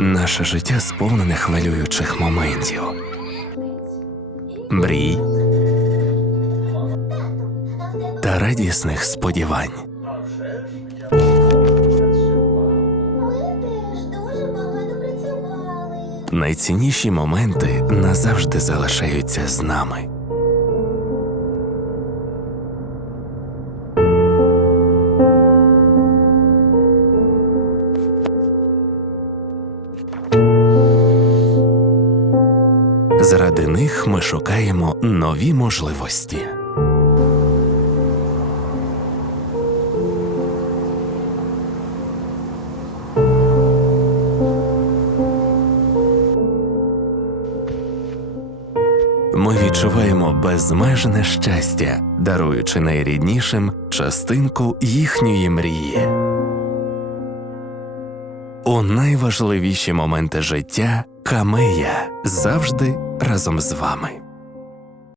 Наше життя сповнене хвилюючих моментів, мрій та радісних сподівань. Найцінніші моменти назавжди залишаються з нами. Заради них ми шукаємо нові можливості. Ми відчуваємо безмежне щастя, даруючи найріднішим частинку їхньої мрії. У найважливіші моменти життя Камея завжди разом з вами.